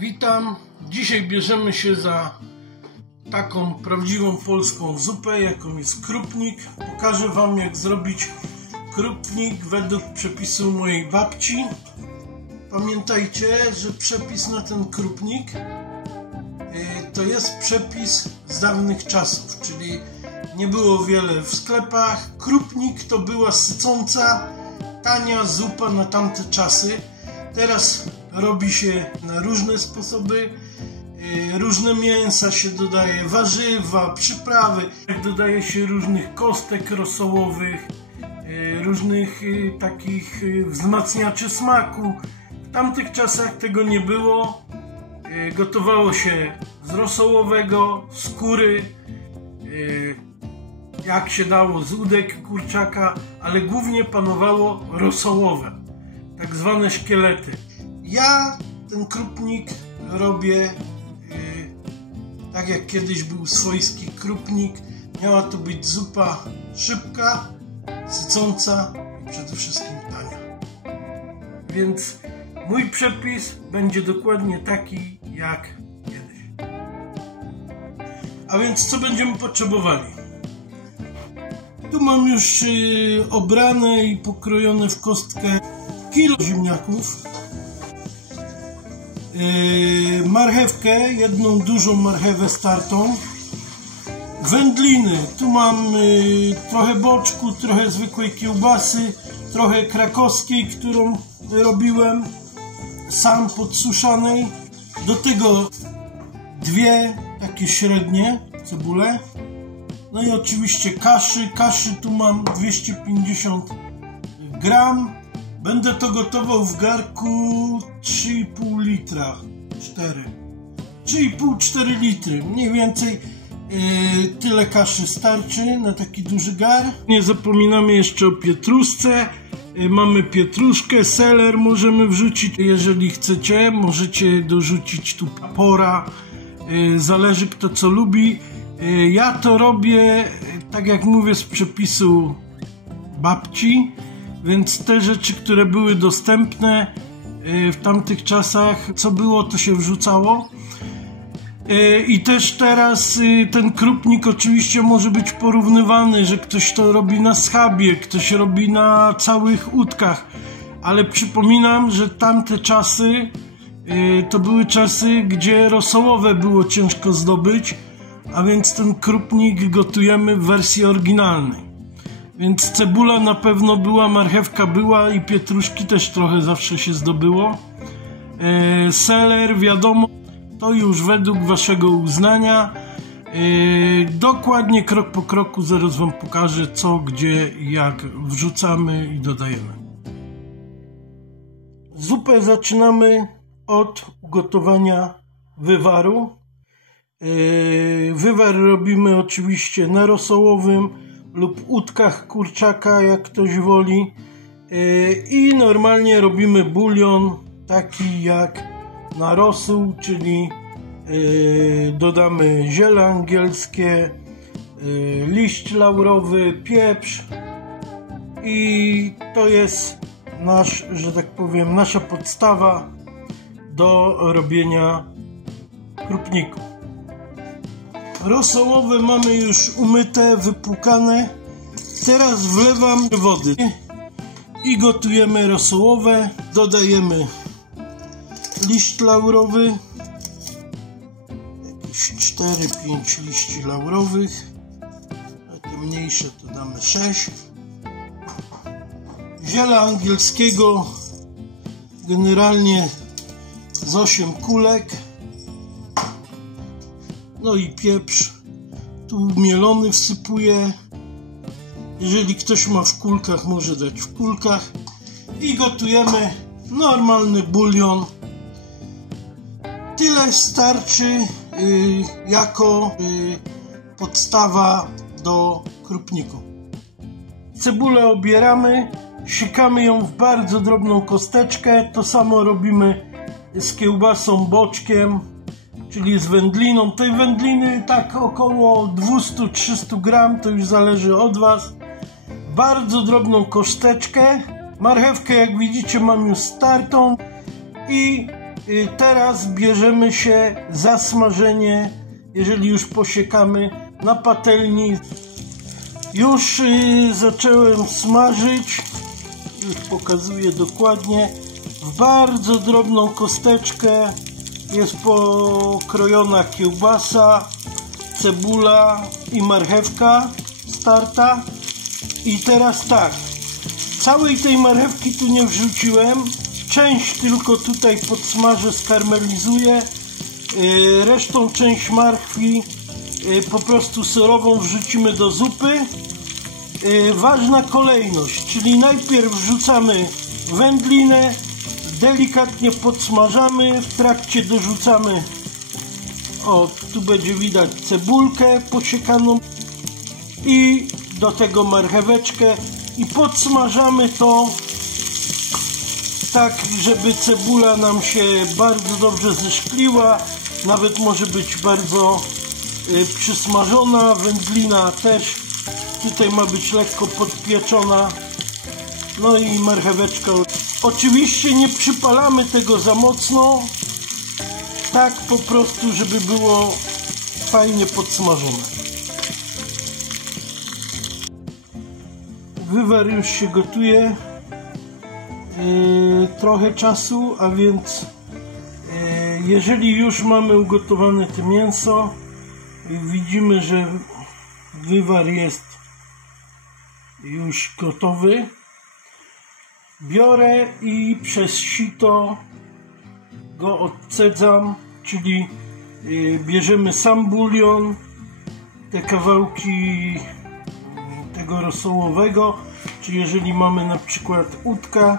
Witam. Dzisiaj bierzemy się za taką prawdziwą polską zupę, jaką jest krupnik. Pokażę Wam, jak zrobić krupnik według przepisu mojej babci. Pamiętajcie, że przepis na ten krupnik to jest przepis z dawnych czasów, czyli nie było wiele w sklepach. Krupnik to była sycąca, tania zupa na tamte czasy. Teraz robi się na różne sposoby, różne mięsa się dodaje, warzywa, przyprawy, dodaje się różnych kostek rosołowych, różnych takich wzmacniaczy smaku. W tamtych czasach tego nie było, gotowało się z rosołowego, skóry, jak się dało z udek kurczaka, ale głównie panowało rosołowe, tak zwane szkielety. Ja ten krupnik robię tak jak kiedyś był swojski krupnik. Miała to być zupa szybka, sycąca i przede wszystkim tania. Więc mój przepis będzie dokładnie taki jak kiedyś. A więc co będziemy potrzebowali? Tu mam już obrane i pokrojone w kostkę kilo ziemniaków, marchewkę, jedną dużą marchewę startą, wędliny, tu mam trochę boczku, trochę zwykłej kiełbasy, trochę krakowskiej, którą robiłem sam podsuszanej, do tego dwie takie średnie cebule, no i oczywiście kaszy tu mam 250 gram. Będę to gotował w garku 3,5 litra, 3,5-4 litry, mniej więcej tyle kaszy starczy na taki duży gar. Nie zapominamy jeszcze o pietruszce. Mamy pietruszkę, seler możemy wrzucić, jeżeli chcecie, możecie dorzucić tu papora, zależy kto co lubi. Ja to robię, tak jak mówię, z przepisu babci. Więc te rzeczy, które były dostępne w tamtych czasach, co było, to się wrzucało. I też teraz ten krupnik oczywiście może być porównywany, że ktoś to robi na schabie, ktoś robi na całych udkach. Ale przypominam, że tamte czasy to były czasy, gdzie rosołowe było ciężko zdobyć, a więc ten krupnik gotujemy w wersji oryginalnej. Więc cebula na pewno była, marchewka była i pietruszki też trochę zawsze się zdobyło. Seler, wiadomo, to już według waszego uznania. Dokładnie krok po kroku zaraz wam pokażę, co, gdzie, jak wrzucamy i dodajemy. Zupę zaczynamy od ugotowania wywaru. Wywar robimy oczywiście na rosołowym lub udkach kurczaka, jak ktoś woli, i normalnie robimy bulion taki jak na rosół, czyli dodamy ziele angielskie, liść laurowy, pieprz i to jest nasz, że tak powiem, nasza podstawa do robienia krupniku. Rosołowe mamy już umyte, wypłukane. Teraz wlewam wody i gotujemy rosołowe. Dodajemy liść laurowy, jakieś 4-5 liści laurowych, a te mniejsze to damy 6. Ziela angielskiego generalnie z 8 kulek. No i pieprz tu mielony wsypuję. Jeżeli ktoś ma w kulkach, może dać w kulkach. I gotujemy normalny bulion. Tyle starczy jako podstawa do krupniku. Cebulę obieramy, sikamy ją w bardzo drobną kosteczkę. To samo robimy z kiełbasą, boczkiem, czyli z wędliną. Tej wędliny tak około 200-300 gram, to już zależy od was. Bardzo drobną kosteczkę. Marchewkę, jak widzicie, mam już startą i Teraz bierzemy się za smażenie, jeżeli już posiekamy, na patelni. Już zacząłem smażyć, już pokazuję dokładnie, w bardzo drobną kosteczkę jest pokrojona kiełbasa, cebula i marchewka starta. I teraz tak, całej tej marchewki tu nie wrzuciłem, część tylko tutaj podsmażę, skarmelizuję, resztą część marchwi po prostu surową wrzucimy do zupy. Ważna kolejność, czyli najpierw wrzucamy wędlinę, delikatnie podsmażamy, w trakcie dorzucamy, o tu będzie widać, cebulkę posiekaną i do tego marcheweczkę i podsmażamy to tak, żeby cebula nam się bardzo dobrze zeszkliła, nawet może być bardzo przysmażona, wędlina też tutaj ma być lekko podpieczona, no i marcheweczka. Oczywiście nie przypalamy tego za mocno, tak po prostu, żeby było fajnie podsmażone. Wywar już się gotuje trochę czasu, a więc jeżeli już mamy ugotowane to mięso, widzimy, że wywar jest już gotowy, biorę i przez sito go odcedzam, czyli bierzemy sam bulion, te kawałki tego rosołowego, czy jeżeli mamy na przykład udka,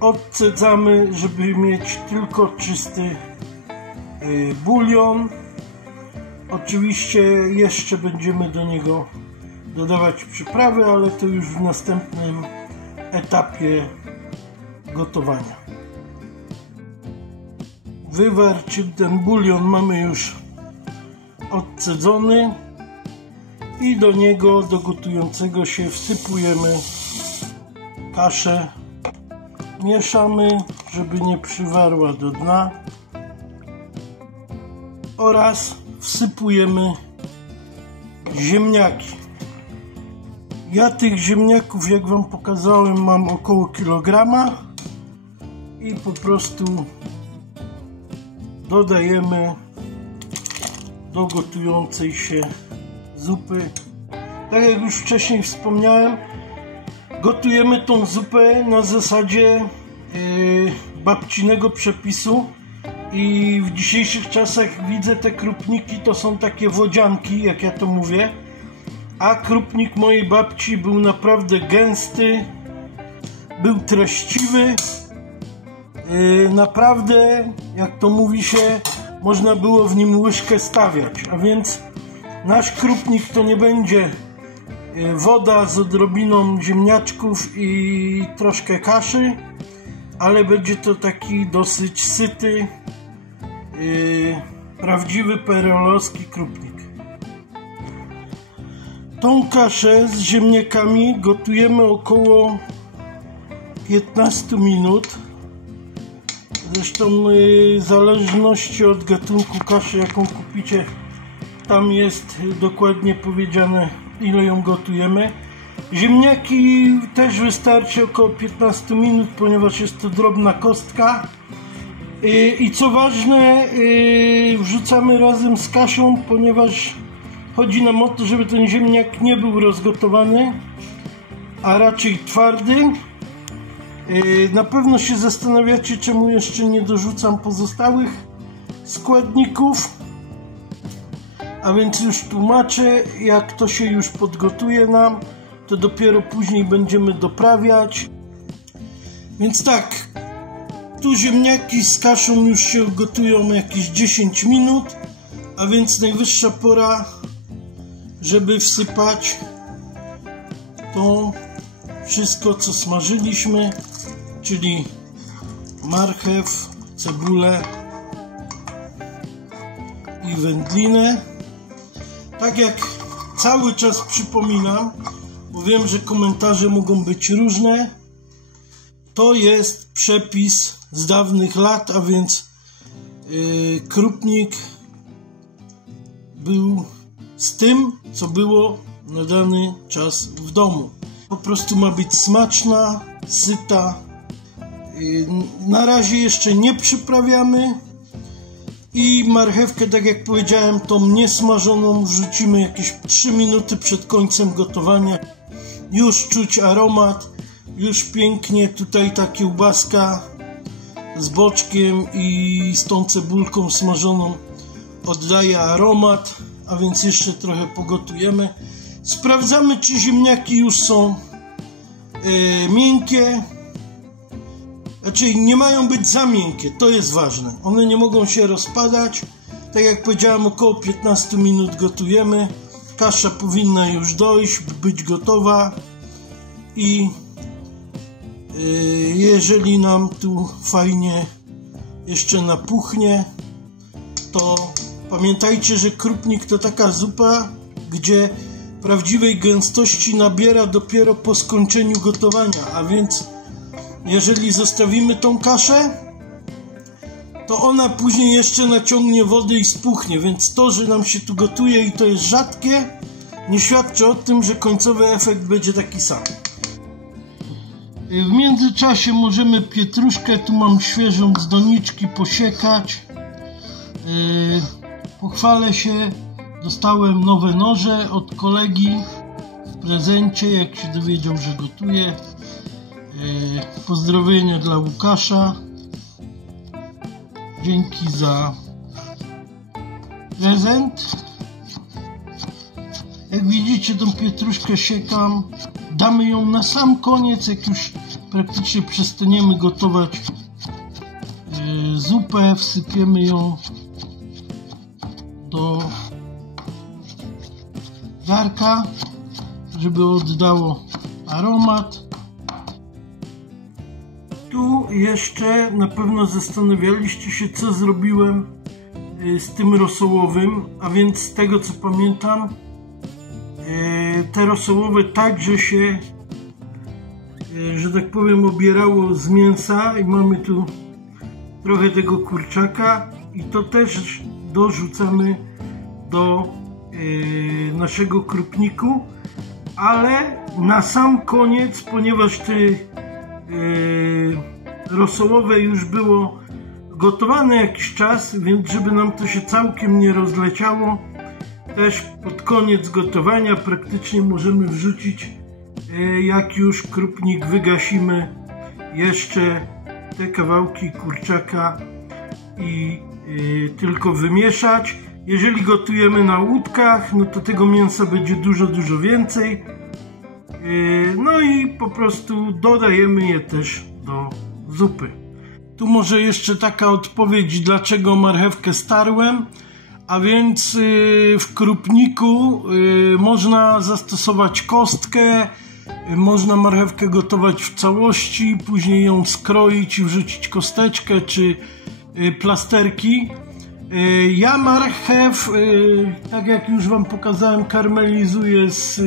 odcedzamy, żeby mieć tylko czysty bulion. Oczywiście jeszcze będziemy do niego dodawać przyprawy, ale to już w następnym etapie gotowania. Wywar, czyli ten bulion, mamy już odcedzony i do niego, do gotującego się, wsypujemy kaszę, mieszamy, żeby nie przywarła do dna oraz wsypujemy ziemniaki. Ja tych ziemniaków, jak wam pokazałem, mam około kilograma i po prostu dodajemy do gotującej się zupy. Tak jak już wcześniej wspomniałem, gotujemy tą zupę na zasadzie babcinego przepisu i w dzisiejszych czasach widzę, te krupniki to są takie wodzianki, jak ja to mówię, a krupnik mojej babci był naprawdę gęsty, był treściwy, naprawdę, jak to mówi się, można było w nim łyżkę stawiać, a więc nasz krupnik to nie będzie woda z odrobiną ziemniaczków i troszkę kaszy, ale będzie to taki dosyć syty, prawdziwy PRL-owski krupnik. Tą kaszę z ziemniakami gotujemy około 15 minut. Zresztą w zależności od gatunku kaszy, jaką kupicie, tam jest dokładnie powiedziane, ile ją gotujemy. Ziemniaki też wystarczy około 15 minut, ponieważ jest to drobna kostka. I co ważne, wrzucamy razem z kaszą, ponieważ chodzi nam o to, żeby ten ziemniak nie był rozgotowany, a raczej twardy. Na pewno się zastanawiacie, czemu jeszcze nie dorzucam pozostałych składników, a więc już tłumaczę. Jak to się już podgotuje nam, to dopiero później będziemy doprawiać. Więc tak, tu ziemniaki z kaszą już się gotują jakieś 10 minut, a więc najwyższa pora, żeby wsypać to wszystko, co smażyliśmy, czyli marchew, cebulę i wędlinę. Tak jak cały czas przypominam, bo wiem, że komentarze mogą być różne, to jest przepis z dawnych lat, a więc krupnik był z tym, co było na dany czas w domu. Po prostu ma być smaczna, syta. Na razie jeszcze nie przyprawiamy i marchewkę, tak jak powiedziałem, tą niesmażoną wrzucimy jakieś 3 minuty przed końcem gotowania. Już czuć aromat, już pięknie tutaj ta kiełbaska z boczkiem i z tą cebulką smażoną oddaje aromat, a więc jeszcze trochę pogotujemy. Sprawdzamy, czy ziemniaki już są miękkie. Znaczy nie mają być za miękkie, to jest ważne. One nie mogą się rozpadać. Tak jak powiedziałem, około 15 minut gotujemy. Kasza powinna już dojść, być gotowa. I jeżeli nam tu fajnie jeszcze napuchnie, to pamiętajcie, że krupnik to taka zupa, gdzie prawdziwej gęstości nabiera dopiero po skończeniu gotowania, a więc jeżeli zostawimy tą kaszę, to ona później jeszcze naciągnie wodę i spuchnie, więc to, że nam się tu gotuje i to jest rzadkie, nie świadczy o tym, że końcowy efekt będzie taki sam. W międzyczasie możemy pietruszkę, tu mam świeżą z doniczki, posiekać. Pochwalę się, dostałem nowe noże od kolegi w prezencie, jak się dowiedział, że gotuję. Pozdrowienia dla Łukasza. Dzięki za prezent. Jak widzicie, tą pietruszkę siekam. Damy ją na sam koniec, jak już praktycznie przestaniemy gotować zupę. Wsypiemy ją do garka, żeby oddało aromat. Tu jeszcze na pewno zastanawialiście się, co zrobiłem z tym rosołowym, a więc z tego, co pamiętam, te rosołowe także się, że tak powiem, obierało z mięsa i mamy tu trochę tego kurczaka i to też dorzucamy do naszego krupniku, ale na sam koniec, ponieważ te rosołowe już było gotowane jakiś czas, więc żeby nam to się całkiem nie rozleciało, też pod koniec gotowania praktycznie możemy wrzucić, jak już krupnik wygasimy, jeszcze te kawałki kurczaka i tylko wymieszać. Jeżeli gotujemy na łódkach, no to tego mięsa będzie dużo więcej. No i po prostu dodajemy je też do zupy. Tu może jeszcze taka odpowiedź, dlaczego marchewkę starłem. A więc w krupniku można zastosować kostkę, można marchewkę gotować w całości, później ją skroić i wrzucić kosteczkę czy plasterki. Ja marchew, tak jak już wam pokazałem, karmelizuję z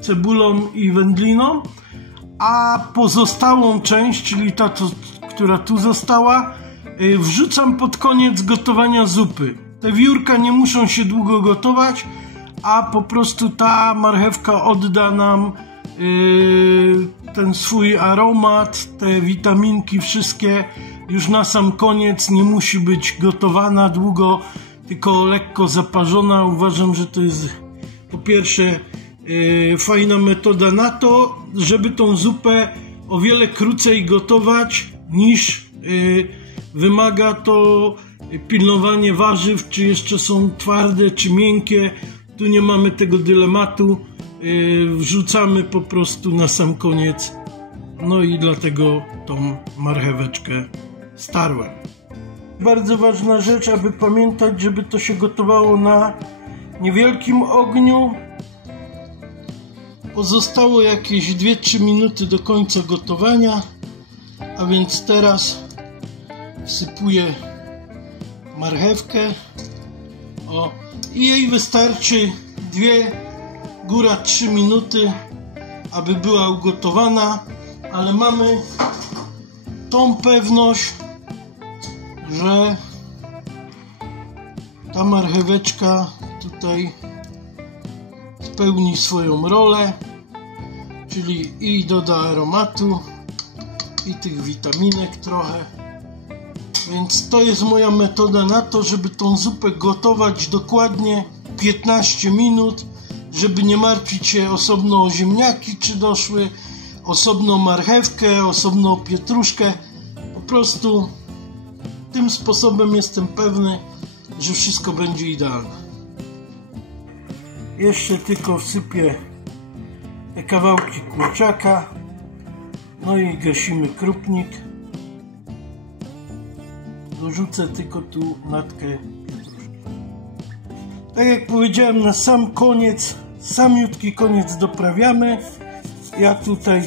cebulą i wędliną, a pozostałą część, czyli ta, która tu została, wrzucam pod koniec gotowania zupy. Te wiórka nie muszą się długo gotować, a po prostu ta marchewka odda nam ten swój aromat, te witaminki wszystkie już na sam koniec. Nie musi być gotowana długo, tylko lekko zaparzona. Uważam, że to jest po pierwsze fajna metoda na to, żeby tą zupę o wiele krócej gotować niż wymaga to pilnowanie warzyw, czy jeszcze są twarde, czy miękkie. Tu nie mamy tego dylematu. Wrzucamy po prostu na sam koniec. No i dlatego tą marcheweczkę starłem. Bardzo ważna rzecz, aby pamiętać, żeby to się gotowało na niewielkim ogniu. Pozostało jakieś 2-3 minuty do końca gotowania, a więc teraz wsypuję marchewkę i jej wystarczy 2, góra 3 minuty, aby była ugotowana, ale mamy tą pewność, że Ta marcheweczka tutaj spełni swoją rolę, czyli i doda aromatu, i tych witaminek trochę. Więc to jest moja metoda na to, żeby tą zupę gotować dokładnie 15 minut, żeby nie martwić się osobno o ziemniaki, czy doszły, osobno o marchewkę, osobno o pietruszkę. Po prostu tym sposobem jestem pewny, że wszystko będzie idealne. Jeszcze tylko wsypię te kawałki kurczaka, no i gasimy krupnik. Dorzucę tylko tu natkę pietruszki. Tak jak powiedziałem, na sam koniec, samiutki koniec doprawiamy. Ja tutaj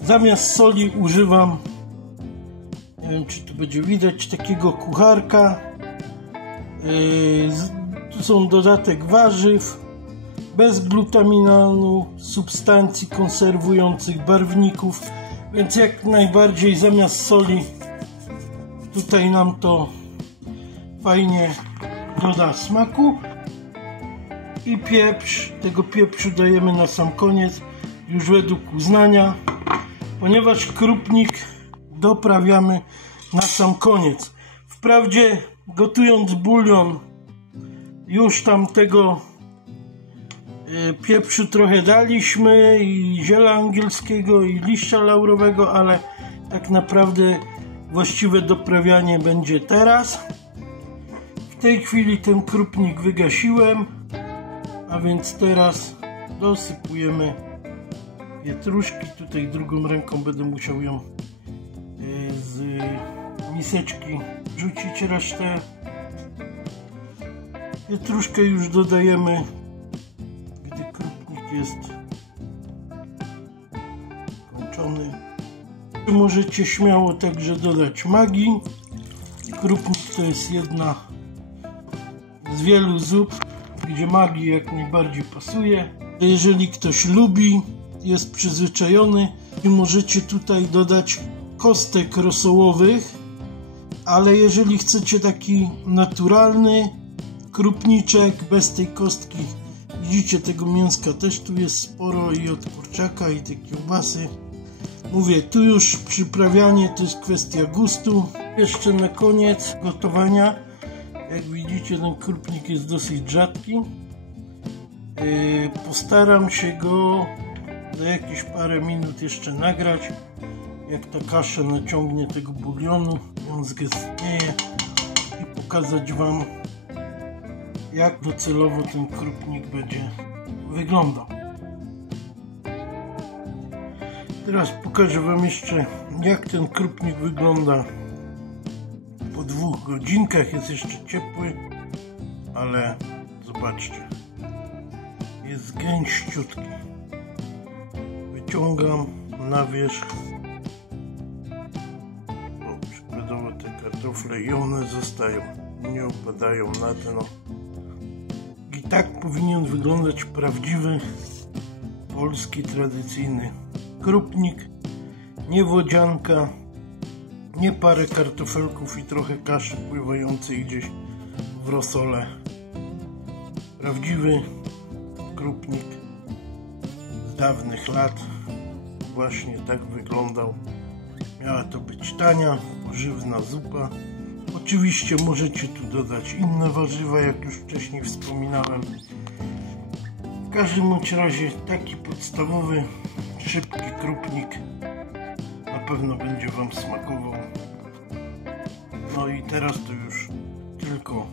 zamiast soli używam, nie wiem czy tu będzie widać, takiego kucharka. Tu są dodatek warzyw, bez glutaminanu, substancji konserwujących, barwników, więc jak najbardziej zamiast soli tutaj nam to fajnie doda smaku. I pieprz, tego pieprzu dajemy na sam koniec, już według uznania, ponieważ krupnik doprawiamy na sam koniec. Wprawdzie gotując bulion już tam tego pieprzu trochę daliśmy i ziela angielskiego i liścia laurowego, ale tak naprawdę właściwe doprawianie będzie teraz. W tej chwili ten krupnik wygasiłem, a więc teraz dosypujemy pietruszki. Tutaj drugą ręką będę musiał ją z miseczki rzucić resztę. Pietruszkę już dodajemy, gdy krupnik jest kończony. Możecie śmiało także dodać Maggi. Krupnik to jest jedna z wielu zup, gdzie Maggi jak najbardziej pasuje. Jeżeli ktoś lubi, jest przyzwyczajony, możecie tutaj dodać kostek rosołowych, ale jeżeli chcecie taki naturalny krupniczek bez tej kostki, widzicie, tego mięska też tu jest sporo i od kurczaka, i tej kiełbasy. Mówię, tu już przyprawianie to jest kwestia gustu. Jeszcze na koniec gotowania, jak widzicie, ten krupnik jest dosyć rzadki. Postaram się go za jakieś parę minut jeszcze nagrać, jak ta kasza naciągnie tego bulionu, on zgęstnieje, i pokazać wam, jak docelowo ten krupnik będzie wyglądał. Teraz pokażę wam jeszcze, jak ten krupnik wygląda po 2 godzinkach. Jest jeszcze ciepły, ale zobaczcie, jest gęściutki. Wyciągam na wierzch. O, przykładowo te kartofle, i one zostają, nie upadają na dno. I tak powinien wyglądać prawdziwy polski, tradycyjny krupnik. Nie wodzianka, nie parę kartofelków i trochę kaszy pływającej gdzieś w rosole. Prawdziwy krupnik z dawnych lat właśnie tak wyglądał. Miała to być tania, pożywna zupa. Oczywiście możecie tu dodać inne warzywa, jak już wcześniej wspominałem. W każdym bądź razie taki podstawowy, szybki krupnik na pewno będzie wam smakował. No i teraz to już tylko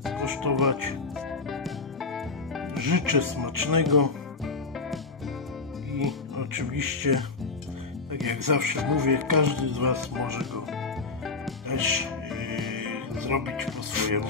skosztować. Życzę smacznego i oczywiście, tak jak zawsze mówię, każdy z was może go też zrobić po swojemu.